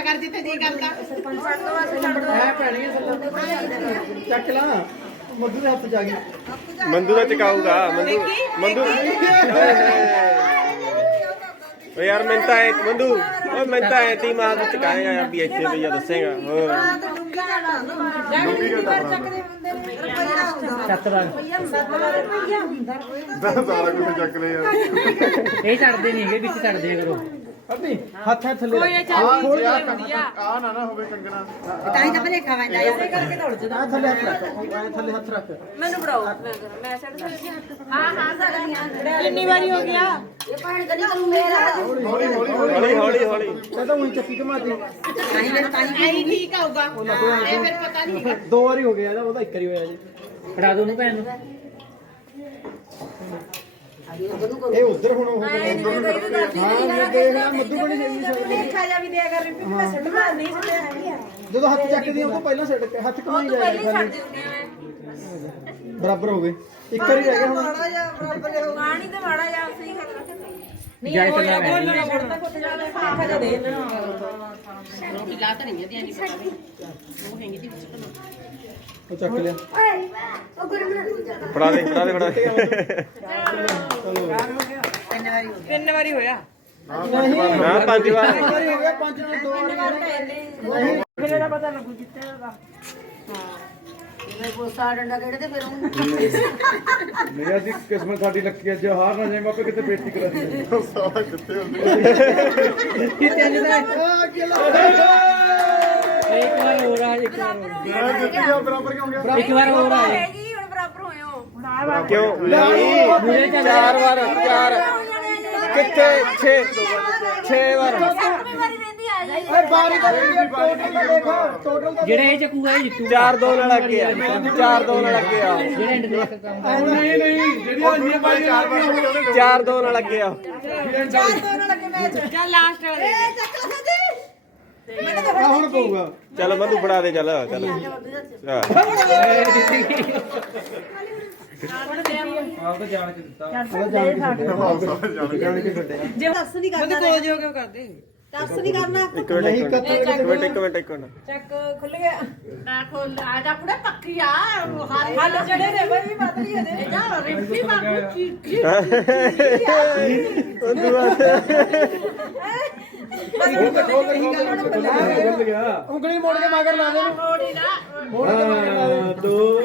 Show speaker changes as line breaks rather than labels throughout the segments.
ਲਿਆ ਕਰ ਜਿੱਥੇ ਜੀ ਕਰਦਾ।
ਮੈਂ ਚੱਕ ਲਾ। ਮੱਧੂ ਦੇ ਹੱਥ ਜਾ ਗਈ
ਮੰਦੂ ਦਾ ਚਕਾਊਗਾ। ਮੰਦੂ ਮੰਦੂ ਓ ਯਾਰ ਮੈਂ ਤਾਂ ਐ ਮੰਦੂ ਓ ਮੈਂ ਤਾਂ ਐ ਤੀ ਮਾਂ ਨੂੰ ਚਕਾਏਗਾ ਯਾਰ ਵੀ ਇੱਥੇ ਭਈਆ ਦੱਸੇਗਾ। ਹੋਰ।
ਸਾਰਾ ਕੁਝ ਚੱਕ
ਇਹ ਛੱਡਦੇ ਨਹੀਂ ਹੈਗੇ ਵਿੱਚ ਛੱਡਦੇ ਕਰੋ।
ਅੱਬੀ ਹੱਥ ਹੱਥ ਥੱਲੇ ਰੱਖ।
ਆ ਖੋਲ ਆ ਨਾ ਨਾ ਹੋਵੇ ਕੰਗਣਾ।
ਤਾਂ ਹੀ ਤਾਂ ਭਲੇਖਾ ਵੰਦਾ ਯਾਰ ਕਰਕੇ ਦੌੜ ਜਾ
ਐਂ ਥੱਲੇ ਹੱਥ ਰੱਖ ਐਂ ਥੱਲੇ ਹੱਥ ਰੱਖ।
ਮੈਨੂੰ ਫੜਾਓ ਮੈਂ ਛੱਡ ਸਕਦੀ ਹਾਂ। ਹਾਂ ਹਾਂ ਸਕਦੀ
ਕਿੰਨੀ ਵਾਰੀ ਹੋ ਗਿਆ?
ਇਹ ਪਾਣੀ ਕਦੀ ਕਰੂ ਮੇਰਾ
ਹੌਲੀ ਹੌਲੀ ਹੌਲੀ
ਹੌਲੀ। ਹੌਲੀ
ਇਹ ਤਾਂ ਉਹੀ ਚੱਕੀ ਘਮਾਤੀ
ਤਾਂ ਹੀ ਤਾਂ ਹੀ ਠੀਕ ਆਊਗਾ। ਇਹ ਫਿਰ ਪਤਾ ਨਹੀਂ
ਦੋ ਵਾਰੀ ਹੋ ਗਿਆ ਇਹਦਾ ਉਹਦਾ ਇੱਕ ਵਾਰੀ ਹੋਇਆ ਜੀ।
ਫੜਾ ਦੋ ਨੂੰ ਭੈਣ ਨੂੰ।
ਇਹ ਉਧਰ ਹੁਣ ਹੋ ਗਿਆ ਹਾਂ ਮੈਂ ਦੇਖ ਲਿਆ ਮੱਧੂ ਬਣੀ ਸਹੀ ਸਹੀ
ਭਲੇਖਾ ਜਾ ਵੀ ਦਿਆ ਕਰ ਰਿਪੀ ਮੈਂ ਸੱਟ ਮਾਰ ਨਹੀਂ ਸੱਟਿਆ ਹੈਗੀ
ਜਦੋਂ ਹੱਥ ਚੱਕਦੀ ਆ ਉਹ ਤੋਂ ਪਹਿਲਾਂ ਛੱਡ ਕੇ ਹੱਥ ਕਮਾਈ
ਤੂੰ ਛੱਡ। ਦਿੰਦੀ ਮੈਂ।
ਬਰਾਬਰ ਹੋ ਗਏ। ਇੱਕ ਵਾਰੀ ਰਹਿ ਗਿਆ ਹੁਣ।
ਪਾਣੀ ਤੇ ਮਾੜਾ ਜਾ ਸਹੀ ਕਰ ਨਹੀਂ
ਜਾਇ
ਉਹ
ਚੱਲਣਾ
ਬੋਲ
ਮੈਂ
ਨਾ ਬੋਲਦਾ ਕੁੱਟ ਜਾਣਾ ਭਲੇਖਾ ਜਾ ਦੇ ਦੇਣਾ
ਲਾ ਤਾਂ ਨਹੀਂ ਦਿਆਂ ਨਹੀਂ ਪਤਾ ਉਹ ਹੈਗੀ ਦੀ
ਉਹ ਚੱਕ ਲਿਆ।
ਫੜਾ ਦੇ ਫੜਾ ਦੇ ਫੜਾ ਦੇ।
ਤਿੰਨ ਵਾਰੀ ਹੋ ਗਿਆ
ਤਿੰਨ ਵਾਰੀ ਹੋਇਆ
ਨਹੀਂ
ਨਾ ਪੰਜ ਵਾਰ
ਹੋ ਪੰਜ ਨਾਲ ਦੋ ਵਾਰੀ
ਤਾਂ ਇੰਨੇ
ਪਤਾ ਲੱਗੂ ਜਿੱਤੇ ਦਾ
ਮੈਂ ਪੋਸਾ ਡੰਡਾ ਕਿਹੜੇ ਤੇ ਫਿਰ ਉਹ
ਮੇਰਾ ਦੀ ਕਿਸਮਤ ਸਾਡੀ ਲੱਕੀ ਅੱਜ ਹਾਰ ਨਾ ਜਾਏ ਮਾਪੇ ਕਿਤੇ ਬੇਇੱਜ਼ਤੀ ਕਰਾ ਦੇ
ਸਾਰਾ ਕਿੱਥੇ ਹੁੰਦੇ
ਕੀ ਤਿੰਨ ਦਾ
ਇੱਕ ਵਾਰ ਹੋਰ ਆ ਇੱਕ ਵਾਰ।
ਮੈਂ ਜਿੱਤ ਗਿਆ ਬਰਾਬਰ ਕਿਉਂ ਗਿਆ?
ਇੱਕ ਵਾਰ ਹੋਰ ਆ।
ਹੈਗੀ ਹੁਣ ਬਰਾਬਰ ਹੋਇਓ
ਕਿਉਂ? ਨਹੀਂ ਚਾਰ ਵਾਰ ਚਾਰ। ਕਿੱਥੇ? 6 6 ਵਾਰ।
ਸੱਤਵੀਂ ਵਾਰੀ ਰਹਿੰਦੀ ਆ ਜੀ।
ਓਏ ਬਾਰੀ ਦਾ ਟੋਟਲ ਦਾ ਦੇਖ ਟੋਟਲ ਦਾ
ਜਿਹੜਾ ਇਹ ਚੱਕੂਗਾ ਇਹ ਜਿੱਤੂ
ਚਾਰ ਦੋ ਨਾਲ ਅੱਗੇ ਆ ਚਾਰ ਦੋ ਨਾਲ ਅੱਗੇ ਆ।
ਜਿਹੜਾ ਐਂਡ ਦੇ ਕੰਮ
ਨਹੀਂ ਨਹੀਂ ਜਿਹੜੀ ਅੰਨੀ ਬਾਈ
ਚਾਰ ਵਾਰ ਹੋ ਗਏ
ਚਾਰ ਦੋ ਨਾਲ ਅੱਗੇ ਆ।
ਚੱਲ ਲਾਸਟ ਵਾਲੇ।
ਆ ਹੁਣ ਪਊਗਾ।
ਚੱਲ ਮੰਦੂ ਫੜਾ ਦੇ ਚੱਲ ਚੱਲ।
ਆਪ ਤਾਂ ਜਾਣ ਕੇ ਦਿੱਤਾ
ਜਾਣ ਕੇ ਛੱਡਿਆ
ਜੇ ਦੱਸ ਨਹੀਂ ਕਰਦਾ ਕੋਲ ਜੋ ਕਿਉਂ ਕਰਦੇ
ਦੱਸ ਨਹੀਂ ਕਰਨਾ
ਇੱਕ ਮਿੰਟ
ਨਹੀਂ
ਇੱਕ ਮਿੰਟ
ਕੱਥੇ
ਇੱਕ ਮਿੰਟ ਇੱਕ ਮਿੰਟ ਇੱਕ ਮਿੰਟ
ਚੱਕ ਖੁੱਲ ਗਿਆ
ਨਾ ਖੋਲ ਆ ਜਾ ਕੁੜੇ ਪੱਕੀ ਆ ਹਾਰੇ
ਹੱਲ ਚੜੇ ਨੇ ਬਈ ਵੱਧ ਰਹੀ ਹੈ
ਜਾ ਰਿੰਪੀ ਬਾਬੂ ਚੀਕੀ
ਉਹ ਤਾਂ ਖੋਲ ਰਹੀ ਗੱਲ ਖੋਲ ਗਿਆ
ਉਂਗਲੀ ਮੋੜ ਕੇ ਮਗਰ ਲਾ ਦੇ
ਮੋੜੀ ਨਾ।
ਮੋੜ ਕੇ ਮਗਰ ਲਾ ਦੇ।
ਦੋ।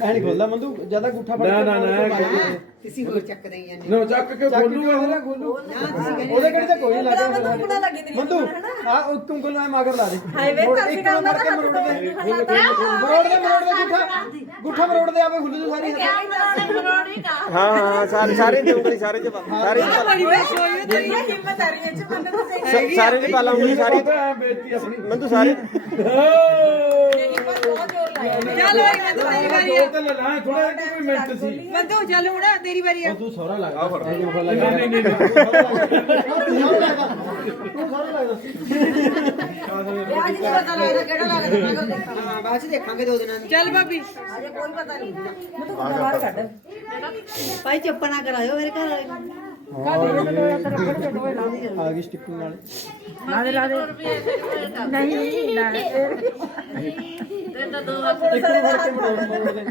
ਐ ਨਹੀਂ ਖੋਲਦਾ ਮੰਦੂ ਜ਼ਿਆਦਾ ਗੁੱਠਾ ਫੜ
ਨਾ, ਨਾ, ਨਾ,
ਕਿਸੇ ਹੋਰ ਚੱਕਦੇ ਹੀ ਜਾਂਦੇ
ਨੋ ਚੱਕ ਕੇ ਖੋਲੂਗਾ
ਖੋਲੂਗਾ ਖੋਲੂ। ਉਹਦੇ ਕਿਹੜੇ ਤੇ ਕੋਈ ਨਹੀਂ ਲੱਗਦਾ
ਪਤਾ ਲੱਗੀ ਤੇਰੀ
ਮੰਦੂ ਆ ਉਹ ਤੂੰ ਉਂਗਲ ਨਾਲ ਮਗਰ ਲਾ ਦੇ।
ਹਾਈਵੇ
ਮੜ ਕੇ
ਤਾਂ
ਮਰੋੜ ਦੇ ਮਰੋੜ ਦੇ ਮਰੋੜ ਦੇ ਗੁੱਠਾ ਗੁੱਠਾ ਮਰੋੜ ਦੇ ਆਵੇ ਖੁੱਲੂ ਸਾਰੀ
ਹਾਂ ਹਾਂ ਹਾਂ ਸਾਰੇ ਸਾਰੇ ਦੀ ਉਂਗਲੀ ਸਾਰੇ ਚ ਸਾਰੇ ਚ
ਤੂੰ
ਸਾਰੇ ਚ ਪਾ ਲਾ ਉਂਗਲੀ ਸਾਰੀ
ਤਾਂ
ਮੰਦੂ ਸਾਰੇ
ਹਿੰਮਤ ਬਹੁਤ ਜ਼ੋਰ ਲਾਇਆ
ਚੱਲ ਬਈ ਮੈਂ ਤਾਂ ਤੇਰੀ ਵਾਰੀ
ਦੋ ਤੇ ਲੈ ਥੋੜਾ ਇੱਕ ਕੋਈ ਮਿੰਟ ਸੀ।
ਬੰਦੋ ਚੱਲ ਹੁਣ ਤੇਰੀ ਵਾਰੀ ਆ।
ਤੂੰ ਸੋਹਰਾ ਇਹ ਜੋ
ਨਹੀਂ ਨਹੀਂ ਨਹੀਂ
ਤੂੰ ਸੋਹਰਾ ਲੱਗਦਾ
ਵਿਆਹ ਨਹੀਂ ਪਤਾ ਲੱਗਦਾ ਕਿਹੜਾ ਲੱਗਦਾ
ਹਾਂ ਬਾਅਦ ਚ ਦੇਖਾਂਗੇ ਦੋ ਦਿਨਾਂ ਨੂੰ। ਚੱਲ ਭਾਬੀ।
ਅਜੇ ਕੋਈ ਪਤਾ ਨਹੀਂ। ਮੈਂ ਤੂੰ ਬਾਹਰ ਕੱਢ
ਭਾਈ ਚੁੱਪ ਨਾ ਕਰਾਇਓ ਮੇਰੇ ਘਰ ਵਾਲੇ ਨੂੰ।
ਆ ਗਈ ਸਟਿੱਕਿੰਗ ਨਾਲ
ਨਹੀਂ ਨਾ ਤੇ ਤਾਂ ਦੋ ਹੱਥ
ਇੱਕ ਨੂੰ ਫੜ ਕੇ ਮਰੋੜ ਦੇ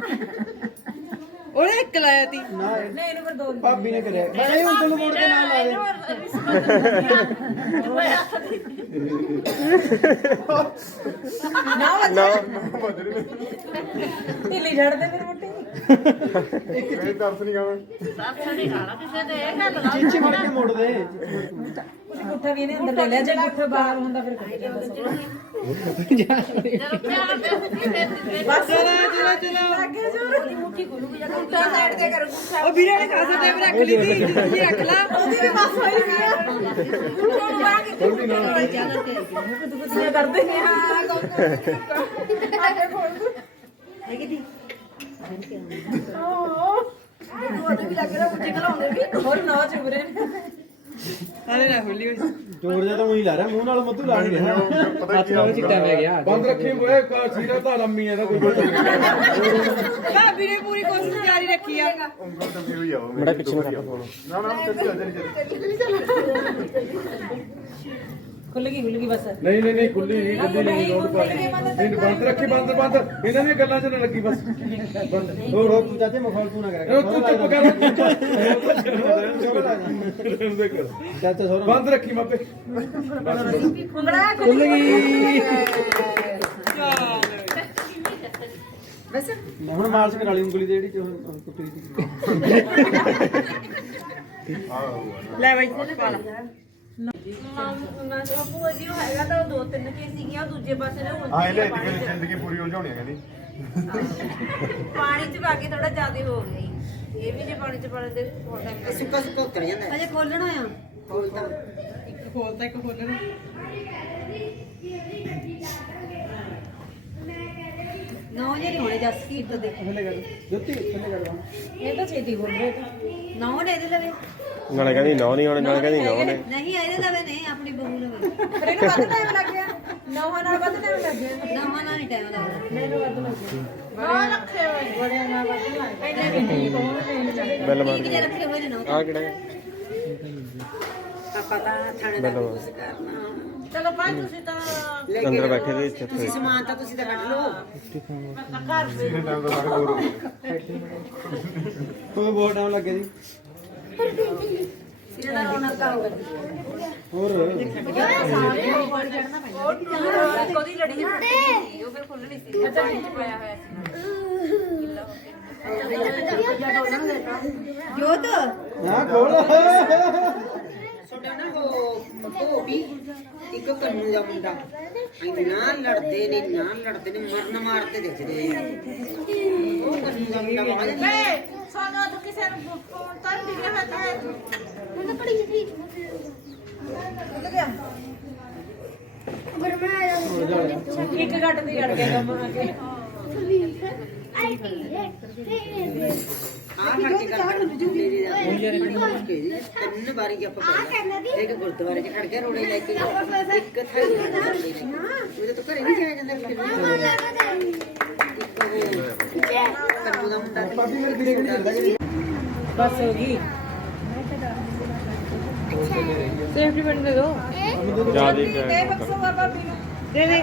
ਉਹਨੇ ਇੱਕ ਲਾਇਆ ਤੀ।
ਨਾ
ਨਹੀਂ ਇਹਨੂੰ ਫਿਰ ਦੋ
ਭਾਬੀ ਨੇ ਕਰਿਆ। ਮੈਂ ਇਹ ਉਂਗਲ ਮੋੜ ਕੇ ਨਾਲ ਲਾ ਦੇ
ਨਾ।
ਢਿੱਲੀ ਛੱਡ ਦੇ ਫਿਰ ਮੁੱਟੀ
ਇਹ ਦਰਸ ਨਹੀਂ ਆਵੇ
ਸਾਥੜੀ ਖਾਣਾ ਕਿਸੇ ਦੇ ਇਹ ਗੱਲ ਨਾ
ਚੀਚੀ ਮੜ ਕੇ ਮੋੜ ਦੇ
ਪੁੱਠਾ ਵੀ ਇਹਨੇ ਅੰਦਰ ਲੈ ਲਿਆ? ਜੇ ਪੁੱਠਾ ਬਾਹਰ ਹੁੰਦਾ ਫਿਰ ਕੱਢ ਜਾਂਦਾ ਬਸ
ਚਲੋ ਚਲੋ
ਅੱਗੇ ਜੋਰ ਉਹਦੀ ਮੁੱਠੀ ਖੁੱਲੂਗੀ ਜਾਂ ਪੁੱਠਾ ਸਾਈਡ ਤੇ ਕਰ ਗੁੱਠਾ
ਉਹ ਵੀਰੇ ਨੇ ਖਾਸਾ ਟਾਈਮ ਰੱਖ ਲਈ ਤੀ ਤੁਸੀਂ ਰੱਖ ਲਾ
ਉਹਦੀ ਵੀ ਬਸ ਹੋਈ ਵੀ ਆ। ਹੁਣ ਬਾਹਰ ਕਿੱਥੇ ਕੁੱਤੀਆਂ ਕਰਦੇ ਨੇ ਹਾਂ ਅੱਗੇ ਖੋਲ ਦੂ ਹੈਗੀ ਦੀ ਉਹ ਤੇ ਵੀ ਲੱਗ ਰਿਹਾ ਮੁੱਠੀ ਖਲਾਉਂਦੇ ਵੀ ਹੋਰ ਨਾ ਚੁਬਰੇ
ਹਾਲੇ ਨਾ ਖੁੱਲੀ ਹੋਈ।
ਜੋਰ ਜਿਹਾ ਤਾਂ ਉਹੀ ਲਾ ਰਿਹਾ ਮੂੰਹ ਨਾਲ ਮੱਧੂ ਲਾ ਨਹੀਂ ਰਿਹਾ
ਪਤਾ ਕੀ ਆ
ਚਿੱਟਾ ਪੈ ਗਿਆ।
ਬੰਦ ਰੱਖੀ ਹੋਏ ਸੀਰਾ ਤਾਂ ਲੰਮੀ ਹੈ ਦਾ ਕੋਈ
ਭਾਬੀ ਨੇ ਪੂਰੀ ਕੋਸ਼ਿਸ਼ ਜਾਰੀ ਰੱਖੀ ਆ।
ਉਂਗਲ ਟੰਗੀ ਹੋਈ ਆ ਉਹ।
ਬੜਾ ਪਿੱਛੇ ਨੂੰ
ਨਾ ਨਾ ਚੱਲੀ ਚੱਲੀ ਚੱਲੀ।
ਖੁੱਲ ਗਈ ਖੁੱਲ ਗਈ ਬਸ।
ਨਹੀਂ ਨਹੀਂ ਨਹੀਂ ਖੁੱਲੀ ਨਹੀਂ ਖੁੱਲੀ ਨਹੀਂ ਲੋਡ ਪਾ ਨਹੀਂ ਬੰਦ ਰੱਖੀ ਬੰਦ ਬੰਦ। ਇਹਨਾਂ ਦੀਆਂ ਗੱਲਾਂ 'ਚ ਨਾ ਲੱਗੀ ਬਸ। ਬੰਦ ਹੋਰ ਹੋਰ
ਤੂੰ ਚਾਚੇ ਮਖੌਲ ਤੂੰ ਨਾ ਕਰਿਆ
ਤੂੰ ਚੁੱਪ ਕਰ
ਚਾਚਾ ਸੋਹਰਾ
ਬੰਦ ਰੱਖੀ ਮਾਪੇ।
ਕੁੰਗੜਾ
ਖੁੱਲ ਗਈ
ਬਸ
ਹੁਣ ਮਾਰਚ ਕਰਾ ਲਈ ਉਂਗਲੀ ਤੇ ਜਿਹੜੀ ਚ ਉਹ ਕੁੱਟੀ ਸੀ
ਲੈ ਬਾਈ ਪਾ ਲਾ।
ਮੈਂ ਭੂਆ ਜੀ ਉਹ ਹੈਗਾ ਤਾਂ ਉਹ ਦੋ ਤਿੰਨ ਕੇ ਸੀਗੀਆਂ ਦੂਜੇ ਪਾਸੇ ਨੇ
ਹਾਂ ਇਹਨੇ ਇੱਥੇ ਜ਼ਿੰਦਗੀ ਪੂਰੀ ਉਲਝਾਉਣੀ ਹੈ ਕਹਿੰਦੀ।
ਪਾਣੀ ਚ ਪਾ ਕੇ ਥੋੜਾ ਜ਼ਿਆਦਾ ਹੋ ਗਈ। ਇਹ ਵੀ ਜੇ ਪਾਣੀ ਚ ਪਾਣੀ ਦੇ ਥੋੜਾ ਟਾਈਮ
ਸੁੱਕਾ ਸੁੱਕਾ ਉਤਰ ਜਾਂਦਾ
ਅਜੇ ਖੋਲਣਾ ਆ?
ਖੋਲਦਾ
ਇੱਕ ਖੋਲਤਾ ਇੱਕ ਖੋਲਣਾ
ਨੌ ਜੇ ਨਹੀਂ ਹੋਣੇ ਜੱਸ ਕੀ ਤਾਂ ਦੇ
ਥੱਲੇ ਕਰ ਜੁੱਤੀ ਥੱਲੇ ਕਰ
ਇਹ ਤਾਂ ਛੇਤੀ ਖੋਲ ਰਹੇ ਨੌ ਨੇ ਇਹਦੇ ਲਵੇ।
ਨਾਲੇ ਕਹਿੰਦੀ ਨੌ ਨਹੀਂ ਆਉਣੇ ਨਾਲੇ ਕਹਿੰਦੀ ਨੌ ਨੇ।
ਨਹੀਂ ਇਹਦੇ ਲਵੇ ਨਹੀਂ ਆਪਣੀ ਬਹੂ ਲਵੇ ਪਰ ਇਹਨੂੰ ਵੱਧ ਟਾਈਮ ਲੱਗ ਗਿਆ। ਨੌਹਾਂ ਨਾਲ ਵੱਧ ਟਾਈਮ ਲੱਗ ਗਿਆ। ਨੌਹਾਂ ਨਾਲ ਨਹੀਂ ਟਾਈਮ ਲੱਗਦਾ। ਮੈਨੂੰ ਵੱਧ ਲੱਗ ਗਿਆ। ਨੌ ਰੱਖੇ ਹੋਏ। ਬੜਿਆਂ ਨਾਲ ਵੱਧ ਲੱਗ ਇੰਨੇ ਵੀ ਨਹੀਂ
ਬੈਲ ਮਾਰ
ਜੇ ਰੱਖੇ ਹੋਏ ਨੇ ਨੌ।
ਆ ਕਿਹੜਾ ਹੈ?
ਆਪਾਂ ਤਾਂ ਥਾਣੇ ਦਾ ਕੁਝ ਕਰਨਾ।
ਚਲੋ ਭਾਈ ਤੁਸੀਂ ਤਾਂ
ਅੰਦਰ ਬੈਠੇ ਦੇ ਇੱਥੇ
ਤੁਸੀਂ ਸਮਾਨ ਤਾਂ ਤੁਸੀਂ ਤਾਂ ਕੱਢ ਲਓ।
ਟਾਈਮ ਦਾ ਸਾਰੇ ਹੋਰ। ਹੋ ਗਏ
ਉਹ ਬਹੁਤ ਟਾਈਮ ਲੱਗੇ ਜੀ। ਹੋਰ।
ਉਹਦੀ ਲੜੀ ਸੀ ਉਹ ਫਿਰ ਖੁੱਲਣੀ ਸੀ ਪਾਣੀ ਚ ਪਾਇਆ ਹੋਇਆ ਜੋਤ
ਨਾ ਖੋਲ
ਛੋਟਾ ਨਾ ਉਹ ਧੋਬੀ ਇੱਕ ਕੰਨੂ ਦਾ ਮੁੰਡਾ ਇੰਨਾ ਲੜਦੇ ਨੇ ਨਾ ਲੜਦੇ ਨੇ ਮਰਨ ਮਾਰਤੇ ਦੇਖਦੇ ਆ ਉਹ ਕੰਨੂ ਦਾ ਮੁੰਡਾ ਬਹੁਤ
ਸਾਨੂੰ ਤਾਂ ਕਿਸੇ ਨੂੰ ਫੋਨ ਤਾਂ ਨਹੀਂ ਰਿਹਾ ਹੈ ਇੱਕ ਘੱਟ ਦੀ ਅੜ ਗਿਆ ਕੰਮ ਆ ਕੇ।
ਆ ਖੜ ਕੇ ਗੱਲ ਮੇਰੀ ਦਾ ਤਿੰਨ ਵਾਰੀ ਆਪਾਂ ਪੜਿਆ ਇੱਕ ਗੁਰਦੁਆਰੇ 'ਚ ਖੜ ਗਿਆ ਰੋੜੇ ਲੈ ਕੇ। ਇੱਕ ਥਾਈ। ਉਹਦੇ ਤੋਂ ਘਰੇ ਨਹੀਂ ਜਾਇਆ ਜਾਂਦਾ ਫਿਰ ਇੱਕ ਬਸ ਹੋ ਗਈ ਸੇਫਟੀ ਪਿੰਡ ਦੇ ਦੋ
ਜ਼ਿਆਦਾ ਹੀ
ਤੇ ਬਕਸੋ ਬਾਬਾ ਵੀ ਨੂੰ
ਦੇ ਦੇ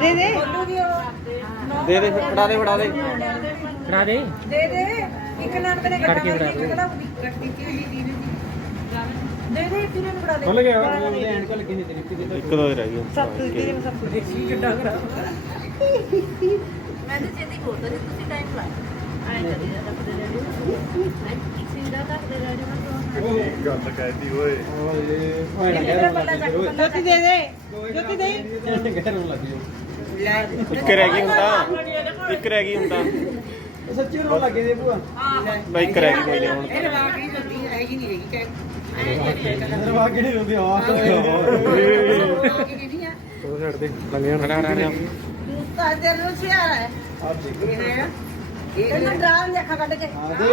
ਦੇ ਦੇ
ਦੇ ਦੇ। ਫੜਾ ਦੇ ਫੜਾ ਦੇ
ਦੇ
ਦੇ ਦੇ ਇੱਕ ਨਾਨ ਤੇ
ਕੱਢ ਕੇ ਫੜਾ
ਦੀ ਦੇ ਦੇ ਨੂੰ ਫੜਾ ਦੇ
ਖੁੱਲ ਗਿਆ
ਇੱਕ ਦੋ ਰਹਿ ਗਈ
ਸੱਤ ਤੇਰੇ ਸੱਤ। ਦੇਖੀ ਕਿੱਡਾ ਖਰਾਬ।
ਮੈਂ ਤਾਂ ਛੇਤੀ ਖੋਲਦਾ ਨਹੀਂ ਤੁਸੀਂ ਟਾਈਮ ਲਾਇਆ ਆਏ ਕਦੀ ਦਾ ਰੱਖਦੇ ਰਹਿੰਦੇ ਸਿੰਦਾ ਰੱਖਦੇ ਰਹਿੰਦੇ
ਗੱਲ ਕਹਿਤੀ ਓਏ
ਓਏ ਓਏ ਨਾ
ਜੋਤੀ ਦੇ ਦੇ ਜੋਤੀ ਦੇ
ਕਹਿ ਰੋਣ ਲੱਗੀ
ਲੈ
ਇੱਕ ਰਹਿ ਗਈ ਤਾਂ ਇੱਕ ਰਹਿ ਗਈ ਤਾਂ
ਉਹ ਸੱਚੀ ਰੋਣ ਲੱਗੇ ਜੀ ਭੂਆ
ਬਈ ਇੱਕ ਰਹਿ ਗਈ ਕੋਈ ਨਹੀਂ ਹੁਣ
ਇਹ ਰਵਾ ਕੇ ਜੋਤੀ ਹੈ ਹੀ ਨਹੀਂ ਹੈਗੀ ਕਹਿ
ਦਰਵਾ ਕਿਹੜੀ ਰੋਂਦੀ ਆ
ਉਹ ਛੱਡ ਦੇ ਲੰਗਿਆ ਖੜਾ ਰਹਿ
ਤਾਂ ਦਿਲ ਨੂੰ ਸਿਆਰਾ ਹੈ।
ਆਪ ਦੇਖ।
ਇਹ ਹੈ।
ਇਹਨੂੰ ਡਰਾਮ ਦੇਖਾ ਕੱਢ ਕੇ।
ਆ ਦੇ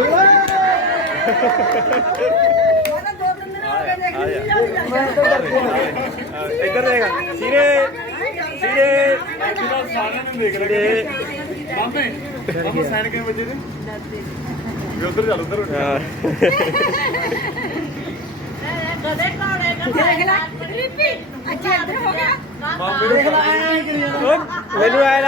ਮੈਂ ਦੋ ਤਿੰਨ ਦਿਨ ਹੋ ਗਏ ਦੇਖੀ
ਇੱਧਰ ਦੇਖ ਸੀਰੇ ਸੀਰੇ
ਸਾਰਿਆਂ ਨੂੰ ਦੇਖ
ਸੀਰੇ
ਬਾਂਬੇ ਬਾਂਬੇ ਸਾਈਨ ਕਿਵੇਂ ਵੱਜੇ ਨੇ ਵੀ ਉਧਰ ਚੱਲ ਉਧਰ
ਗਦੇ ਕਾੜੇ ਦੇਖ ਲੈ ਰਿਪੀ ਅੱਛਾ ਇੱਧਰ ਹੋ ਗਿਆ।
ਮੈਨੂੰ ਆਇਆ